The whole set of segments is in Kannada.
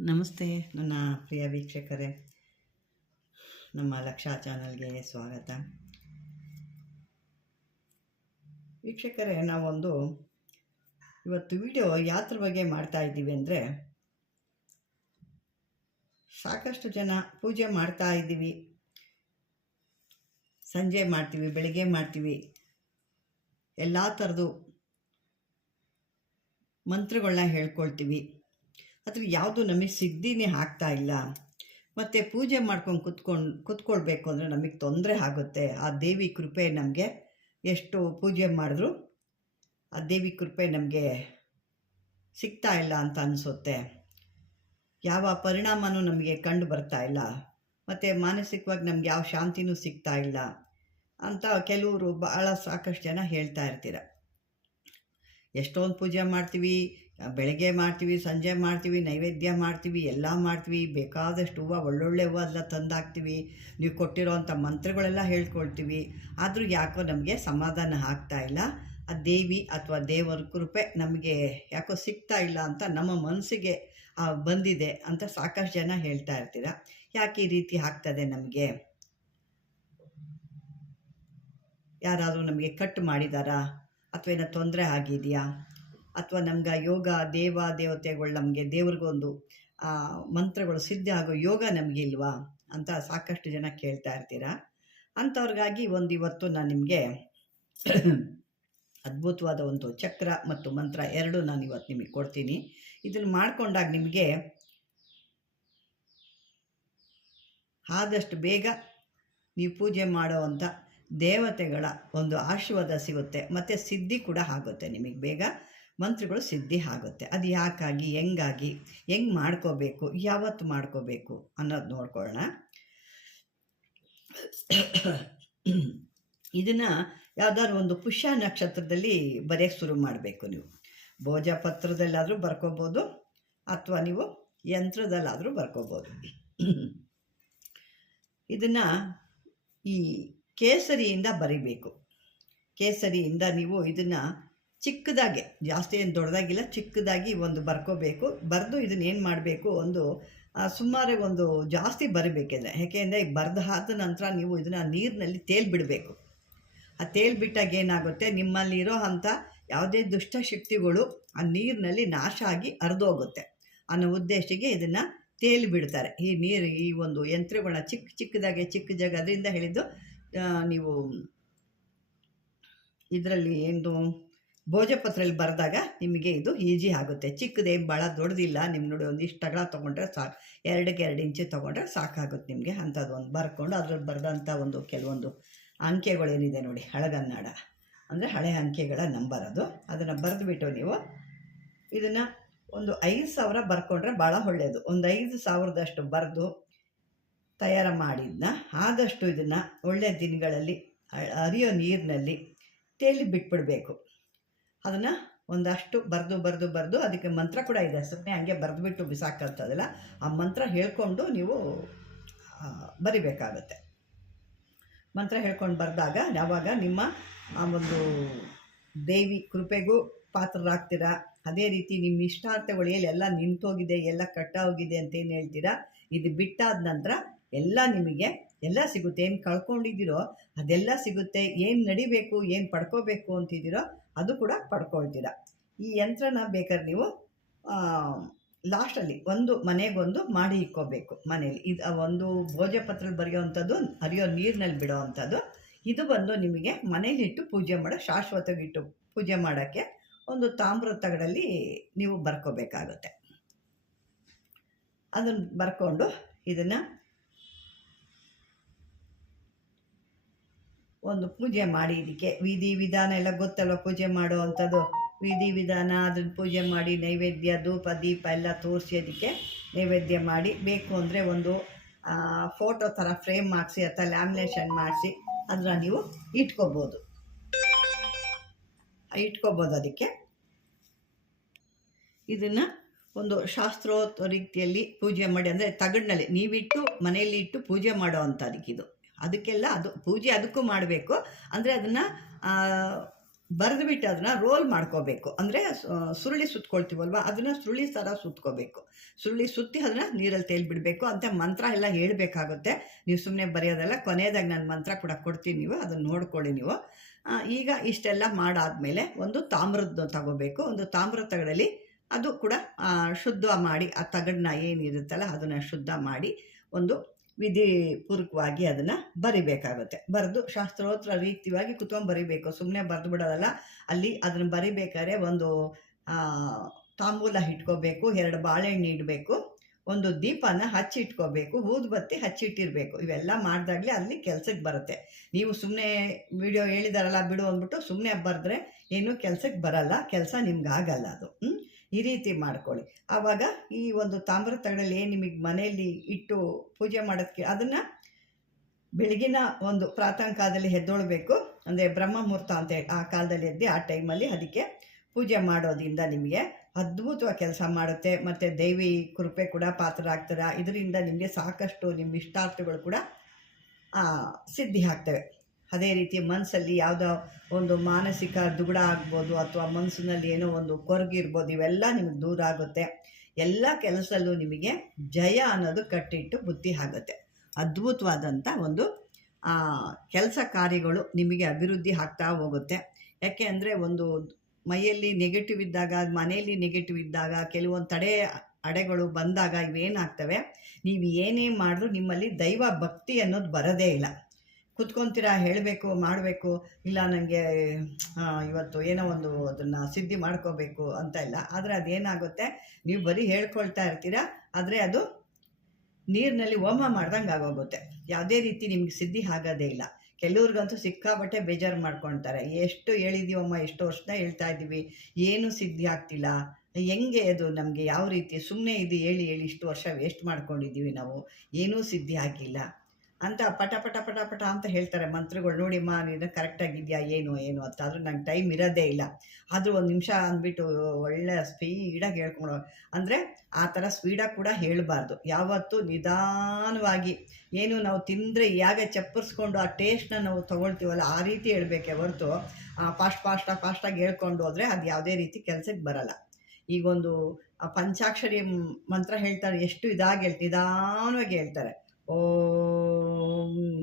ನಮಸ್ತೆ. ನನ್ನ ಪ್ರಿಯ ವೀಕ್ಷಕರೇ, ನಮ್ಮ ಲಕ್ಷಾ ಚಾನಲ್ಗೆ ಸ್ವಾಗತ. ವೀಕ್ಷಕರೇ, ನಾವೊಂದು ಇವತ್ತು ವಿಡಿಯೋ ಯಾತ್ರ ಬಗ್ಗೆ ಮಾಡ್ತಾ ಇದ್ದೀವಿ ಅಂದರೆ, ಸಾಕಷ್ಟು ಜನ ಪೂಜೆ ಮಾಡ್ತಾ ಇದ್ದೀವಿ. ಸಂಜೆ ಮಾಡ್ತೀವಿ, ಬೆಳಿಗ್ಗೆ ಮಾಡ್ತೀವಿ. ಎಲ್ಲ ಥರದ್ದು ಮಂತ್ರಗಳನ್ನ ಹೇಳ್ಕೊಳ್ತೀವಿ. ಆದರೆ ಯಾವುದು ನಮಗೆ ಸಿದ್ಧಿನೇ ಆಗ್ತಾ ಇಲ್ಲ. ಮತ್ತು ಪೂಜೆ ಮಾಡ್ಕೊಂಡು ಕುತ್ಕೊಂಡು, ಕುತ್ಕೊಳ್ಬೇಕು ಅಂದರೆ ನಮಗೆ ತೊಂದರೆ ಆಗುತ್ತೆ. ಆ ದೇವಿ ಕೃಪೆ ನಮಗೆ ಎಷ್ಟು ಪೂಜೆ ಮಾಡಿದ್ರು ಆ ದೇವಿ ಕೃಪೆ ನಮಗೆ ಸಿಗ್ತಾ ಇಲ್ಲ ಅಂತ ಅನಿಸುತ್ತೆ. ಯಾವ ಪರಿಣಾಮನೂ ನಮಗೆ ಕಂಡು ಬರ್ತಾ ಇಲ್ಲ. ಮತ್ತು ಮಾನಸಿಕವಾಗಿ ನಮ್ಗೆ ಯಾವ ಶಾಂತಿನೂ ಸಿಗ್ತಾ ಇಲ್ಲ ಅಂತ ಕೆಲವರು ಭಾಳ ಸಾಕಷ್ಟು ಜನ ಹೇಳ್ತಾ ಇರ್ತೀರ. ಎಷ್ಟೊಂದು ಪೂಜೆ ಮಾಡ್ತೀವಿ ಬೆಳಗ್ಗೆ ಮಾಡ್ತೀವಿ, ಸಂಜೆ ಮಾಡ್ತೀವಿ, ನೈವೇದ್ಯ ಮಾಡ್ತೀವಿ, ಎಲ್ಲ ಮಾಡ್ತೀವಿ. ಬೇಕಾದಷ್ಟು ಹೂವು, ಒಳ್ಳೊಳ್ಳೆ ಹೂವು ಎಲ್ಲ ತಂದಾಕ್ತೀವಿ. ನೀವು ಕೊಟ್ಟಿರೋವಂಥ ಮಂತ್ರಗಳೆಲ್ಲ ಹೇಳ್ಕೊಳ್ತೀವಿ. ಆದರೂ ಯಾಕೋ ನಮಗೆ ಸಮಾಧಾನ ಆಗ್ತಾ ಇಲ್ಲ. ಆ ದೇವಿ ಅಥವಾ ದೇವರ ಕೃಪೆ ನಮಗೆ ಯಾಕೋ ಸಿಗ್ತಾ ಇಲ್ಲ ಅಂತ ನಮ್ಮ ಮನಸ್ಸಿಗೆ ಬಂದಿದೆ ಅಂತ ಸಾಕಷ್ಟು ಜನ ಹೇಳ್ತಾ ಇರ್ತೀರ? ಯಾಕೆ ಈ ರೀತಿ ಆಗ್ತದೆ ನಮಗೆ? ಯಾರಾದರೂ ನಮಗೆ ಕಟ್ ಮಾಡಿದಾರಾ? ಅಥವಾ ಏನೋ ತೊಂದರೆ ಆಗಿದೆಯಾ? ಅಥವಾ ನಮ್ಗೆ ಯೋಗ ದೇವ ದೇವತೆಗಳು ನಮಗೆ ದೇವ್ರಿಗೊಂದು ಮಂತ್ರಗಳು ಸಿದ್ಧ ಆಗೋ ಯೋಗ ನಮಗೆ ಇಲ್ವಾ ಅಂತ ಸಾಕಷ್ಟು ಜನ ಕೇಳ್ತಾ ಇರ್ತೀರಾ? ಅಂಥವ್ರಿಗಾಗಿ ಒಂದು ಇವತ್ತು ನಾನು ನಿಮಗೆ ಅದ್ಭುತವಾದ ಒಂದು ಚಕ್ರ ಮತ್ತು ಮಂತ್ರ ಎರಡು ನಾನು ಇವತ್ತು ನಿಮಗೆ ಕೊಡ್ತೀನಿ. ಇದನ್ನು ಮಾಡಿಕೊಂಡಾಗ ನಿಮಗೆ ಆದಷ್ಟು ಬೇಗ ನೀವು ಪೂಜೆ ಮಾಡೋವಂಥ ದೇವತೆಗಳ ಒಂದು ಆಶೀರ್ವಾದ ಸಿಗುತ್ತೆ, ಮತ್ತು ಸಿದ್ಧಿ ಕೂಡ ಆಗುತ್ತೆ ನಿಮಗೆ ಬೇಗ. ಮಂತ್ರಗಳು ಸಿದ್ಧಿ ಆಗುತ್ತೆ. ಅದು ಯಾಕಾಗಿ, ಹೆಂಗಾಗಿ, ಹೆಂಗೆ ಮಾಡ್ಕೋಬೇಕು, ಯಾವತ್ತು ಮಾಡ್ಕೋಬೇಕು ಅನ್ನೋದು ನೋಡ್ಕೊಳ್ಳೋಣ. ಇದನ್ನು ಯಾವ್ದಾದ್ರು ಒಂದು ಪುಷ್ಯ ನಕ್ಷತ್ರದಲ್ಲಿ ಬರೆಯೋಕ್ಕೆ ಶುರು ಮಾಡಬೇಕು ನೀವು. ಭೋಜಪತ್ರದಲ್ಲಾದರೂ ಬರ್ಕೋಬೋದು, ಅಥವಾ ನೀವು ಯಂತ್ರದಲ್ಲಾದರೂ ಬರ್ಕೋಬೋದು. ಇದನ್ನು ಈ ಕೇಸರಿಯಿಂದ ಬರಿಬೇಕು. ಕೇಸರಿಯಿಂದ ನೀವು ಇದನ್ನು ಚಿಕ್ಕದಾಗೆ, ಜಾಸ್ತಿ ಏನು ದೊಡ್ಡದಾಗಿಲ್ಲ, ಚಿಕ್ಕದಾಗಿ ಒಂದು ಬರ್ಕೋಬೇಕು. ಬರೆದು ಇದನ್ನ ಏನು ಮಾಡಬೇಕು ಒಂದು ಸುಮಾರು ಒಂದು ಜಾಸ್ತಿ ಬರಿಬೇಕಿದೆ ಯಾಕೆಂದರೆ ಬರೆದು ಆದ ನಂತರ ನೀವು ಇದನ್ನು ನೀರಿನಲ್ಲಿ ತೇಲ್ಬಿಡಬೇಕು ಆ ತೇಲ್ಬಿಟ್ಟಾಗ ಏನಾಗುತ್ತೆ, ನಿಮ್ಮಲ್ಲಿರೋ ಅಂಥ ಯಾವುದೇ ದುಷ್ಟಶಕ್ತಿಗಳು ಆ ನೀರಿನಲ್ಲಿ ನಾಶ ಆಗಿ ಹರಿದೋಗುತ್ತೆ. ಅನ್ನೋ ಉದ್ದೇಶಕ್ಕೆ ಇದನ್ನು ತೇಲಿ ಬಿಡ್ತಾರೆ. ಈ ನೀರು, ಈ ಒಂದು ಯಂತ್ರಗಳನ್ನ ಚಿಕ್ಕ ಚಿಕ್ಕದಾಗೆ, ಚಿಕ್ಕ ಜಾಗ ಅದರಿಂದ ಹೇಳಿದ್ದು ನೀವು ಇದರಲ್ಲಿ ಏನು ಭೋಜಪತ್ರಲ್ಲಿ ಬರೆದಾಗ ನಿಮಗೆ ಇದು ಈಜಿ ಆಗುತ್ತೆ. ಚಿಕ್ಕದೇ ಭಾಳ ದೊಡ್ಡದಿಲ್ಲ. ನಿಮ್ಮ ನೋಡಿ ಒಂದಿಷ್ಟು ತಗಳ ತೊಗೊಂಡ್ರೆ ಸಾಕು. ಎರಡಕ್ಕೆ ಎರಡು ಇಂಚು ತೊಗೊಂಡ್ರೆ ಸಾಕಾಗುತ್ತೆ ನಿಮಗೆ ಅಂಥದ್ದು ಒಂದು ಬರ್ಕೊಂಡು ಅದ್ರಲ್ಲಿ ಬರೆದಂಥ ಒಂದು ಕೆಲವೊಂದು ಅಂಕೆಗಳೇನಿದೆ ನೋಡಿ. ಹಳಗನ್ನಡ. ಅಂದರೆ ಹಳೆ ಅಂಕೆಗಳ ನಂಬರ್ ಅದು. ಅದನ್ನು ಬರೆದುಬಿಟ್ಟು ನೀವು ಇದನ್ನು ಒಂದು ಐದು ಸಾವಿರ ಬರ್ಕೊಂಡ್ರೆ ಭಾಳ ಒಳ್ಳೆಯದು ಒಂದು ಐದು ಸಾವಿರದಷ್ಟು ಬರೆದು ತಯಾರು ಮಾಡಿದ್ನ, ಆದಷ್ಟು ಇದನ್ನು ಒಳ್ಳೆಯ ದಿನಗಳಲ್ಲಿ ಅರಿಯೋ ನೀರಿನಲ್ಲಿ ತೇಲಿ ಬಿಟ್ಬಿಡಬೇಕು. ಅದನ್ನು ಒಂದಷ್ಟು ಬರೆದು ಬರೆದು ಬರೆದು ಅದಕ್ಕೆ ಮಂತ್ರ ಕೂಡ ಇದೆ. ಸುಮ್ಮನೆ ಹಂಗೆ ಬರೆದುಬಿಟ್ಟು ಬಿಸಾಕಂತದಲ್ಲ. ಆ ಮಂತ್ರ ಹೇಳ್ಕೊಂಡು ನೀವು ಬರಿಬೇಕಾಗುತ್ತೆ ಬರಿಬೇಕಾಗತ್ತೆ. ಮಂತ್ರ ಹೇಳ್ಕೊಂಡು ಬರೆದಾಗ ಯಾವಾಗ ನಿಮ್ಮ ಆ ಒಂದು ದೇವಿ ಕೃಪೆಗೂ ಪಾತ್ರರಾಗ್ತೀರಾ? ಅದೇ ರೀತಿ ನಿಮ್ಮ ಇಷ್ಟಾರ್ಥಗಳು ಎಲ್ಲ ನಿಂತೋಗಿದೆ, ಎಲ್ಲ ಕಟ್ಟಾಗಿದೆ ಅಂತ ಏನು ಹೇಳ್ತೀರಾ? ಇದು ಬಿಟ್ಟಾದ ನಂತರ ಎಲ್ಲ ನಿಮಗೆ ಎಲ್ಲ ಸಿಗುತ್ತೆ. ಏನು ಕಳ್ಕೊಂಡಿದ್ದೀರೋ ಅದೆಲ್ಲ ಸಿಗುತ್ತೆ. ಏನು ನಡಿಬೇಕು, ಏನು ಪಡ್ಕೋಬೇಕು ಅಂತಿದ್ದೀರೋ ಅದು ಕೂಡ ಪಡ್ಕೊಳ್ತೀರಾ. ಈ ಯಂತ್ರನ ಬೇಕಾದ್ರೆ ನೀವು ಲಾಸ್ಟಲ್ಲಿ ಒಂದು ಮನೆಗೊಂದು ಮಾಡಿ ಇಕ್ಕೋಬೇಕು ಮನೇಲಿ ಇದು ಒಂದು ಒಂದು ಪತ್ರಲ್ಲಿ ಬರೆಯೋವಂಥದ್ದು, ಹರಿಯೋ ನೀರಿನಲ್ಲಿ ಬಿಡೋ ಅಂಥದ್ದು ಇದು ಬಂದು ನಿಮಗೆ ಮನೇಲಿ ಇಟ್ಟು ಪೂಜೆ ಮಾಡೋ ಶಾಶ್ವತವಾಗಿಟ್ಟು ಪೂಜೆ ಮಾಡೋಕ್ಕೆ ಒಂದು ತಾಮ್ರ ತಗಡಲ್ಲಿ ನೀವು ಬರ್ಕೋಬೇಕಾಗುತ್ತೆ. ಅದನ್ನು ಬರ್ಕೊಂಡು ಇದನ್ನು ಒಂದು ಪೂಜೆ ಮಾಡಿ ಇದಕ್ಕೆ ವಿಧಿ ವಿಧಾನ ಎಲ್ಲ ಗೊತ್ತಲ್ವ ಪೂಜೆ ಮಾಡೋ ಅಂಥದ್ದು ವಿಧಿ ವಿಧಾನ, ಅದನ್ನು ಪೂಜೆ ಮಾಡಿ ನೈವೇದ್ಯ, ಧೂಪ, ದೀಪ ಎಲ್ಲ ತೋರಿಸಿ ಅದಕ್ಕೆ ನೈವೇದ್ಯ ಮಾಡಿ. ಬೇಕು ಅಂದರೆ ಒಂದು ಫೋಟೋ ಥರ ಫ್ರೇಮ್ ಮಾಡಿಸಿ ಅಥವಾ ಲ್ಯಾಮಿನೇಷನ್ ಮಾಡಿಸಿ ಅದನ್ನ ನೀವು ಇಟ್ಕೋಬೋದು. ಇಟ್ಕೋಬೋದು ಅದಕ್ಕೆ. ಇದನ್ನು ಒಂದು ಶಾಸ್ತ್ರೋತ್ ರೀತಿಯಲ್ಲಿ ಪೂಜೆ ಮಾಡಿ. ಅಂದರೆ ತಗಡಿನಲ್ಲಿ ನೀವಿಟ್ಟು ಮನೆಯಲ್ಲಿ ಇಟ್ಟು ಪೂಜೆ ಮಾಡೋ ಅಂಥದಕ್ಕಿದು ಅದಕ್ಕೆಲ್ಲ ಅದು ಪೂಜೆ ಅದಕ್ಕೂ ಮಾಡಬೇಕು. ಅಂದರೆ ಅದನ್ನು ಬರೆದು ಬಿಟ್ಟು ಅದನ್ನ ರೋಲ್ ಮಾಡ್ಕೋಬೇಕು. ಅಂದರೆ ಸುರುಳಿ ಸುತ್ಕೊಳ್ತೀವಲ್ವ? ಅದನ್ನು ಸುರುಳಿ ಥರ ಸುತ್ಕೋಬೇಕು. ಸುರುಳಿ ಸುತ್ತಿ ಅದನ್ನ ನೀರಲ್ಲಿ ತೇಲ್ಬಿಡಬೇಕು. ಅಂತ ಮಂತ್ರ ಎಲ್ಲ ಹೇಳಬೇಕಾಗುತ್ತೆ. ನೀವು ಸುಮ್ಮನೆ ಬರೆಯೋದಲ್ಲ, ಕೊನೆಯದಾಗ ನಾನು ಮಂತ್ರ ಕೂಡ ಕೊಡ್ತೀನಿ ನೀವು, ಅದನ್ನು ನೋಡ್ಕೊಳ್ಳಿ ನೀವು. ಈಗ ಇಷ್ಟೆಲ್ಲ ಮಾಡಾದ್ಮೇಲೆ ಒಂದು ತಾಮ್ರದ್ದು ತಗೋಬೇಕು. ಒಂದು ತಾಮ್ರ ತಗಡಲ್ಲಿ ಅದು ಕೂಡ ಶುದ್ಧ ಮಾಡಿ, ಆ ತಗಡನ್ನ ಏನಿರುತ್ತಲ್ಲ, ಅದನ್ನು ಶುದ್ಧ ಮಾಡಿ ಒಂದು ವಿಧಿಪೂರ್ವಕವಾಗಿ ಅದನ್ನು ಬರಿಬೇಕಾಗುತ್ತೆ. ಬರೆದು ಶಾಸ್ತ್ರೋತ್ರ ರೀತಿಯಾಗಿ ಕುತ್ಕೊಂಡು ಬರಿಬೇಕು. ಸುಮ್ಮನೆ ಬರೆದು ಬಿಡೋದಲ್ಲ. ಅಲ್ಲಿ ಅದನ್ನು ಬರಿಬೇಕಾದ್ರೆ ಒಂದು ತಾಂಬೂಲ ಇಟ್ಕೋಬೇಕು ಎರಡು ಬಾಳೆಹಣ್ಣು ಇಡಬೇಕು, ಒಂದು ದೀಪನ ಹಚ್ಚಿಟ್ಕೋಬೇಕು ಊದುಬತ್ತಿ ಹಚ್ಚಿಟ್ಟಿರಬೇಕು. ಇವೆಲ್ಲ ಮಾಡಿದಾಗಲೇ ಅಲ್ಲಿ ಕೆಲ್ಸಕ್ಕೆ ಬರುತ್ತೆ. ನೀವು ಸುಮ್ಮನೆ ವಿಡಿಯೋ ಹೇಳಿದಾರಲ್ಲ ಬಿಡು ಅಂದ್ಬಿಟ್ಟು ಸುಮ್ಮನೆ ಬರೆದ್ರೆ ಏನು ಕೆಲ್ಸಕ್ಕೆ ಬರಲ್ಲ. ಕೆಲಸ ನಿಮ್ಗೆ ಆಗಲ್ಲ ಅದು. ಹ್ಮ್? ಈ ರೀತಿ ಮಾಡ್ಕೊಳ್ಳಿ. ಆವಾಗ ಈ ಒಂದು ತಾಮ್ರ ತಗಡಲ್ಲಿ ನಿಮಗೆ ಮನೆಯಲ್ಲಿ ಇಟ್ಟು ಪೂಜೆ ಮಾಡೋದಕ್ಕೆ ಅದನ್ನು ಬೆಳಗಿನ ಒಂದು ಪ್ರಾತಃ ಕಾಲದಲ್ಲಿ ಎದ್ದೊಳ್ಬೇಕು. ಅಂದರೆ ಬ್ರಹ್ಮ ಮುಹೂರ್ತ ಅಂತ ಆ ಕಾಲದಲ್ಲಿ ಎದ್ದು ಆ ಟೈಮಲ್ಲಿ ಅದಕ್ಕೆ ಪೂಜೆ ಮಾಡೋದ್ರಿಂದ ನಿಮಗೆ ಅದ್ಭುತವಾಗಿ ಕೆಲಸ ಮಾಡುತ್ತೆ. ಮತ್ತು ದೇವಿ ಕೃಪೆ ಕೂಡ ಪಾತ್ರ ಪಾತ್ರರಾಗ್ತಾರೆ. ಇದರಿಂದ ನಿಮಗೆ ಸಾಕಷ್ಟು ನಿಮ್ಮ ಇಷ್ಟಾರ್ಥಗಳು ಕೂಡ ಸಿದ್ಧಿ ಆಗ್ತವೆ ಅದೇ ರೀತಿ ಮನಸ್ಸಲ್ಲಿ ಯಾವುದೋ ಒಂದು ಮಾನಸಿಕ ದುಗುಡ ಆಗ್ಬೋದು ಅಥವಾ ಮನಸ್ಸಿನಲ್ಲಿ ಏನೋ ಒಂದು ಕೊರಗಿರ್ಬೋದು ಇವೆಲ್ಲ ನಿಮಗೆ ದೂರ ಆಗುತ್ತೆ. ಎಲ್ಲ ಕೆಲಸದಲ್ಲೂ ನಿಮಗೆ ಜಯ ಅನ್ನೋದು ಕಟ್ಟಿಟ್ಟು ಬುದ್ಧಿ ಆಗುತ್ತೆ. ಅದ್ಭುತವಾದಂಥ ಒಂದು ಕೆಲಸ ಕಾರ್ಯಗಳು ನಿಮಗೆ ಅಭಿವೃದ್ಧಿ ಆಗ್ತಾ ಹೋಗುತ್ತೆ. ಯಾಕೆ ಅಂದರೆ ಒಂದು ಮೈಯಲ್ಲಿ ನೆಗೆಟಿವ್ ಇದ್ದಾಗ, ಮನೆಯಲ್ಲಿ ನೆಗೆಟಿವ್ ಇದ್ದಾಗ, ಕೆಲವೊಂದು ತಡೆ ಅಡೆಗಳು ಬಂದಾಗ ಇವೇನಾಗ್ತವೆ? ನೀವು ಏನೇ ಮಾಡಿದ್ರೂ ನಿಮ್ಮಲ್ಲಿ ದೈವ ಭಕ್ತಿ ಅನ್ನೋದು ಬರೋದೇ ಇಲ್ಲ. ಕುತ್ಕೊಂತೀರಾ, ಹೇಳಬೇಕು, ಮಾಡಬೇಕು, ಇಲ್ಲ ನನಗೆ ಇವತ್ತು ಏನೋ ಒಂದು ಅದನ್ನು ಸಿದ್ಧಿ ಮಾಡ್ಕೋಬೇಕು ಅಂತ ಇಲ್ಲ. ಆದರೆ ಅದೇನಾಗುತ್ತೆ? ನೀವು ಬರೀ ಹೇಳ್ಕೊಳ್ತಾ ಇರ್ತೀರ, ಆದರೆ ಅದು ನೀರಿನಲ್ಲಿ ಹೋಮ ಮಾಡ್ದಂಗೆ ಆಗೋಗುತ್ತೆ. ಯಾವುದೇ ರೀತಿ ನಿಮ್ಗೆ ಸಿದ್ಧಿ ಆಗೋದೇ ಇಲ್ಲ. ಕೆಲವ್ರಿಗಂತೂ ಸಿಕ್ಕಾಬಟ್ಟೆ ಬೇಜಾರು ಮಾಡ್ಕೊಳ್ತಾರೆ. ಎಷ್ಟು ಹೇಳಿದೀವಮ್ಮ ಎಷ್ಟು ವರ್ಷದ ಹೇಳ್ತಾ ಇದ್ದೀವಿ, ಏನು ಸಿದ್ಧಿ ಆಗ್ತಿಲ್ಲ. ಹೆಂಗೆ ಅದು ನಮಗೆ ಯಾವ ರೀತಿ ಸುಮ್ಮನೆ ಇದು ಹೇಳಿ ಹೇಳಿ ಇಷ್ಟು ವರ್ಷ ವೇಸ್ಟ್ ಮಾಡ್ಕೊಂಡಿದ್ದೀವಿ ನಾವು, ಏನೂ ಸಿದ್ಧಿ ಆಗಿಲ್ಲ. ಅಂತ ಪಟ ಪಟ ಪಟ ಪಟ ಅಂತ ಹೇಳ್ತಾರೆ ಮಂತ್ರಗಳು. ಮಾ ನೀನು ಕರೆಕ್ಟಾಗಿದೆಯಾ ಏನು ಏನು ಅಂತ. ಆದರೂ ನಂಗೆ ಟೈಮ್ ಇರೋದೇ ಇಲ್ಲ. ಆದರೂ ಒಂದು ನಿಮಿಷ ಅಂದ್ಬಿಟ್ಟು ಒಳ್ಳೆ ಸ್ಪೀಡಾಗಿ ಹೇಳ್ಕೊಂಡು ಅಂದರೆ ಆ ಥರ ಸ್ಪೀಡಾಗಿ ಕೂಡ ಹೇಳಬಾರ್ದು. ಯಾವತ್ತೂ ನಿಧಾನವಾಗಿ. ಏನು ನಾವು ತಿಂದರೆ ಯಾಗ ಚಪ್ಪರಿಸ್ಕೊಂಡು ಆ ಟೇಸ್ಟ್ನ ನಾವು ತೊಗೊಳ್ತೀವಲ್ಲ, ಆ ರೀತಿ ಹೇಳ್ಬೇಕೆ ಹೊರತು ಫಾಸ್ಟ್ ಫಾಸ್ಟಾಗಿ ಫಾಸ್ಟಾಗಿ ಹೇಳ್ಕೊಂಡು ಹೋದರೆ ಅದು ಯಾವುದೇ ರೀತಿ ಕೆಲಸಕ್ಕೆ ಬರಲ್ಲ. ಈಗೊಂದು ಆ ಪಂಚಾಕ್ಷರಿ ಮಂತ್ರ ಹೇಳ್ತಾರೆ, ಎಷ್ಟು ಇದಾಗಿ ಹೇಳ್ ನಿಧಾನವಾಗಿ ಹೇಳ್ತಾರೆ. ಓಂ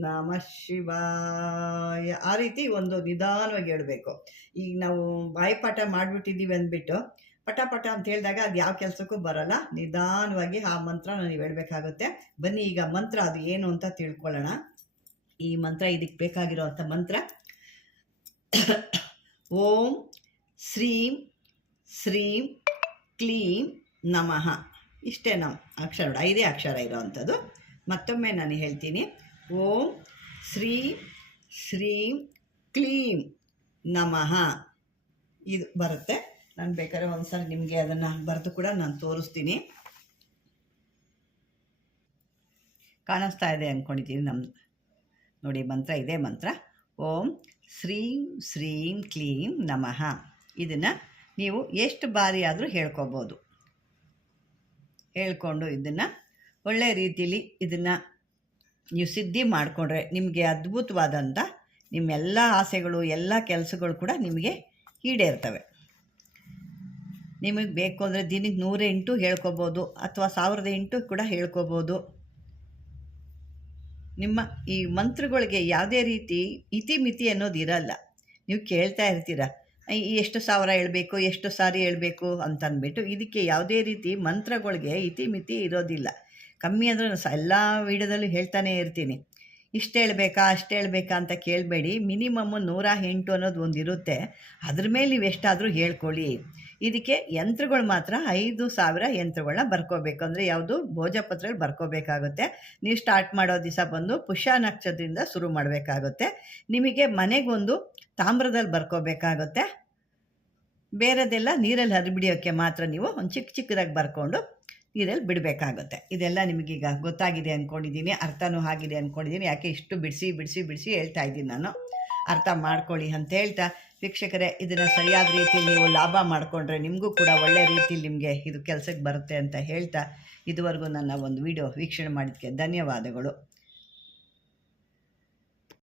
ನಮ ಶಿವಾಯ. ಆ ರೀತಿ ಒಂದು ನಿಧಾನವಾಗಿ ಹೇಳಬೇಕು. ಈಗ ನಾವು ಬಾಯಿಪಾಠ ಮಾಡಿಬಿಟ್ಟಿದ್ದೀವಿ ಅಂದ್ಬಿಟ್ಟು ಪಟ ಪಟ ಅಂತ ಹೇಳಿದಾಗ ಅದು ಯಾವ ಕೆಲಸಕ್ಕೂ ಬರಲ್ಲ. ನಿಧಾನವಾಗಿ ಆ ಮಂತ್ರನ ನೀವು ಹೇಳಬೇಕಾಗುತ್ತೆ. ಬನ್ನಿ, ಈಗ ಮಂತ್ರ ಅದು ಏನು ಅಂತ ತಿಳ್ಕೊಳ್ಳೋಣ. ಈ ಮಂತ್ರ ಇದಕ್ಕೆ ಬೇಕಾಗಿರೋವಂಥ ಮಂತ್ರ. ಓಂ ಶ್ರೀಂ ಶ್ರೀಂ ಕ್ಲೀಂ ನಮಃ. ಇಷ್ಟೇ ನಮ್ಮ ಅಕ್ಷರ, ಐದೇ ಅಕ್ಷರ ಇರೋವಂಥದ್ದು. ಮತ್ತೊಮ್ಮೆ ನಾನು ಹೇಳ್ತೀನಿ. ಓಂ ಶ್ರೀ ಶ್ರೀಂ ಕ್ಲೀಂ ನಮಃ. ಇದು ಬರುತ್ತೆ. ನಾನು ಬೇಕಾದ್ರೆ ಒಂದ್ಸಲ ನಿಮಗೆ ಅದನ್ನು ಬರೆದು ಕೂಡ ನಾನು ತೋರಿಸ್ತೀನಿ. ಕಾಣಿಸ್ತಾ ಇದೆ ಅಂದ್ಕೊಂಡಿದ್ದೀನಿ ನಮ್ಮ ನೋಡಿ, ಮಂತ್ರ ಇದೇ ಮಂತ್ರ. ಓಂ ಶ್ರೀಂ ಶ್ರೀಂ ಕ್ಲೀಂ ನಮಃ. ಇದನ್ನು ನೀವು ಎಷ್ಟು ಬಾರಿ ಆದರೂ ಹೇಳ್ಕೊಬೋದು. ಹೇಳ್ಕೊಂಡು ಇದನ್ನು ಒಳ್ಳೆಯ ರೀತಿಯಲ್ಲಿ ಇದನ್ನು ನೀವು ಸಿದ್ಧಿ ಮಾಡಿಕೊಂಡ್ರೆ ನಿಮಗೆ ಅದ್ಭುತವಾದಂಥ ನಿಮ್ಮೆಲ್ಲ ಆಸೆಗಳು, ಎಲ್ಲ ಕೆಲಸಗಳು ಕೂಡ ನಿಮಗೆ ಈಡೇರ್ತವೆ. ನಿಮಗೆ ಬೇಕು ಅಂದರೆ ದಿನಕ್ಕೆ ನೂರ ಎಂಟು ಹೇಳ್ಕೊಬೋದು ಅಥವಾ ಸಾವಿರದ ಎಂಟು ಕೂಡ ಹೇಳ್ಕೊಬೋದು. ನಿಮ್ಮ ಈ ಮಂತ್ರಗಳಿಗೆ ಯಾವುದೇ ರೀತಿ ಇತಿಮಿತಿ ಅನ್ನೋದು ಇರಲ್ಲ. ನೀವು ಕೇಳ್ತಾ ಇರ್ತೀರ ಎಷ್ಟು ಸಾವಿರ ಹೇಳಬೇಕು, ಎಷ್ಟು ಸಾರಿ ಹೇಳಬೇಕು ಅಂತ ಅಂದ್ಬಿಟ್ಟು ಇದಕ್ಕೆ ಯಾವುದೇ ರೀತಿ ಮಂತ್ರಗಳಿಗೆ ಇತಿಮಿತಿ ಇರೋದಿಲ್ಲ. ಕಮ್ಮಿ ಅಂದರೆ ಎಲ್ಲ ವೀಡಿಯೋದಲ್ಲೂ ಹೇಳ್ತಾನೆ ಇರ್ತೀನಿ. ಇಷ್ಟು ಹೇಳಬೇಕಾ, ಅಷ್ಟು ಹೇಳಬೇಕಾ ಅಂತ ಕೇಳಬೇಡಿ. ಮಿನಿಮಮ್ಮು ನೂರ ಎಂಟು ಅನ್ನೋದು ಒಂದು ಇರುತ್ತೆ. ಅದ್ರ ಮೇಲೆ ನೀವು ಎಷ್ಟಾದರೂ ಹೇಳ್ಕೊಳ್ಳಿ. ಇದಕ್ಕೆ ಯಂತ್ರಗಳು ಮಾತ್ರ ಐದು ಸಾವಿರ ಯಂತ್ರಗಳನ್ನ ಬರ್ಕೋಬೇಕು. ಅಂದರೆ ಯಾವುದು? ಭೋಜಪತ್ರಗಳು ಬರ್ಕೋಬೇಕಾಗುತ್ತೆ. ನೀವು ಸ್ಟಾರ್ಟ್ ಮಾಡೋ ದಿವಸ ಬಂದು ಪುಷ್ಯ ನಕ್ಷತ್ರದಿಂದ ಶುರು ಮಾಡಬೇಕಾಗುತ್ತೆ. ನಿಮಗೆ ಮನೆಗೊಂದು ತಾಮ್ರದಲ್ಲಿ ಬರ್ಕೋಬೇಕಾಗುತ್ತೆ. ಬೇರೆದೆಲ್ಲ ನೀರಲ್ಲಿ ಹರಿಬಿಡಿಯೋಕ್ಕೆ ಮಾತ್ರ ನೀವು ಒಂದು ಚಿಕ್ಕ ಚಿಕ್ಕದಾಗಿ ಬರ್ಕೊಂಡು ನೀರಲ್ಲಿ ಬಿಡಬೇಕಾಗುತ್ತೆ. ಇದೆಲ್ಲ ನಿಮಗೀಗ ಗೊತ್ತಾಗಿದೆ ಅಂದ್ಕೊಂಡಿದ್ದೀನಿ ಅರ್ಥನೂ ಆಗಿದೆ ಅಂದ್ಕೊಂಡಿದ್ದೀನಿ ಯಾಕೆ ಇಷ್ಟು ಬಿಡಿಸಿ ಬಿಡಿಸಿ ಬಿಡಿಸಿ ಹೇಳ್ತಾ ಇದ್ದೀನಿ ನಾನು. ಅರ್ಥ ಮಾಡ್ಕೊಳ್ಳಿ ಅಂತ ಹೇಳ್ತಾ, ವೀಕ್ಷಕರೇ, ಇದನ್ನು ಸರಿಯಾದ ರೀತಿಯಲ್ಲಿ ನೀವು ಲಾಭ ಮಾಡಿಕೊಂಡ್ರೆ ನಿಮಗೂ ಕೂಡ ಒಳ್ಳೆ ರೀತಿಯಲ್ಲಿ ನಿಮಗೆ ಇದು ಕೆಲಸಕ್ಕೆ ಬರುತ್ತೆ ಅಂತ ಹೇಳ್ತಾ, ಇದುವರೆಗೂ ನನ್ನ ಒಂದು ವಿಡಿಯೋ ವೀಕ್ಷಣೆ ಮಾಡಿದ್ದಕ್ಕೆ ಧನ್ಯವಾದಗಳು.